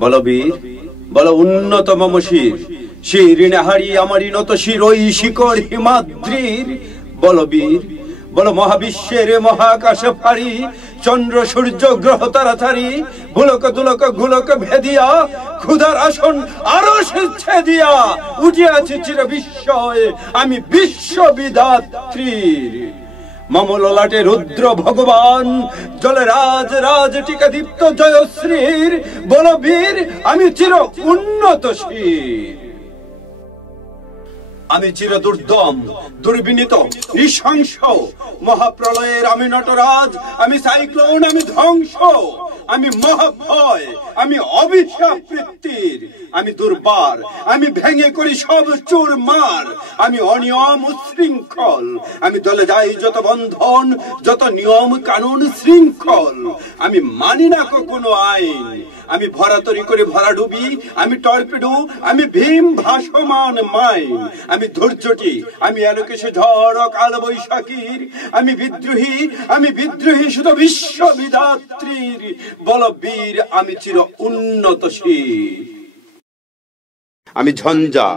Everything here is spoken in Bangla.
বলবীর, বল উন্নত মম শির, শিরিনে হারি আমারই নত শির ওই শিকর হিমাদ্রির। বলবীর, বল মহাবিশ্বের মহাকাশে ফাড়ি, চন্দ্র সূর্য গ্রহ তারাতারি, ভুলক দুলক গুলক ভেদিয়া, ক্ষুধার আসন আরো ছেদিয়া, উঠিয়াছি চির বিস্ময়ে আমি বিশ্ববিধাত্রীর। মম ললাটে রুদ্র ভগবান, জলে রাজ রাজ টিকা দীপ্ত জয়শ্রীর। বলবীর, আমি চির উন্নত শির, আমি চির দুর্দম দুর্বিনীত নৃশংস, মহাপ্রলয়ের আমি নটরাজ, আমি সাইক্লোন, আমি ধ্বংস, আমি মহাভয়, আমি অভিশাপ বৃত্তির, আমি দুর্বার, আমি ভেঙে করি সব চুরমার, আমি অনিয়ম উশৃঙ্খল, আমি দলে যাই যত বন্ধন, যত নিয়ম কানুন শৃঙ্খল, আমি মানি না কোনো আইন, আমি ভরাতরি করে ভরা ডুবি, আমি টর্পেডো, আমি ভীম ভাসমান মাইন, আমি ধৈর্যটি, আমি আলোকেশে ঝড় কাল বৈশাখীর, আমি বিদ্রোহী, আমি বিদ্রোহী শুধু বিশ্ববিধাত্রীর। বলবীর, আমি চির উন্নত শির, আমি ঝঞ্ঝা।